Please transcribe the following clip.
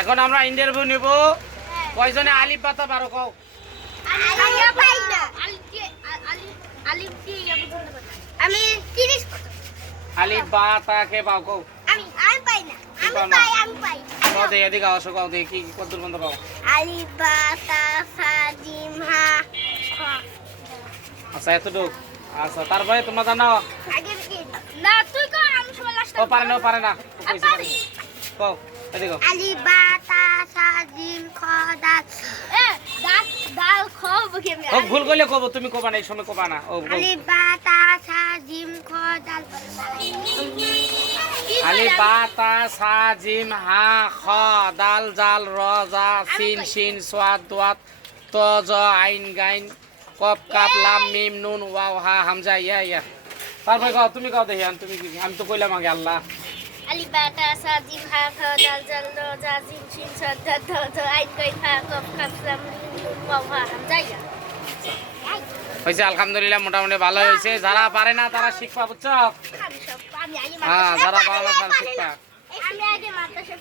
এখন আমরা ইন্টারভিউ নিব কয়জনে আলিফ বাতা পারো কও আমি 30 আলিফ বাতা কে পাও কও আমি পাই না আমি পাই কও দে এদিকে আসো কও দে কি কত দূর পর্যন্ত পাও আলিফ বা তা সা জিম হা খ আচ্ছা এতটুক আচ্ছা তারপরে তোমরা জানো আগে কি না তুই কো আমি সময় লাস্ট ও পারে না কও এদিকে আলিফ বা তা সা জিম খ দাল দাল খ বকে ও ভুল কইলে কব তুমি কবা না এই সময় কবা না ও আলিফ বা তা সা জিম খ দাল আলিফ বা তা সা জিম হা খ দাল জাল র জা সিন শিন সাদ দাত ত জ আইন গাইন কফ কাফ লাম মিম নুন ওয়াও হা হামজা ইয়া তারপরে কও তুমি কও দেখি তুমি কি আমি তো কইলাম আগে আল্লাহ আলিফ বা তা সা জিম হা খ দাল জাল র জা সিন শিন সাদ দাত ত জ আইন গাইন হা কফ কাফ লাম মিম নুন ওয়াও হা হামজা ইয়া হয়েছে আলহামদুলিল্লাহ মোটামুটি ভালো হয়েছে যারা পারে না তারা শিখবা বুঝছো আমি আগে হ্যাঁ যারা পারে না তারা শিখবা আমি আগে মাদ্রাসা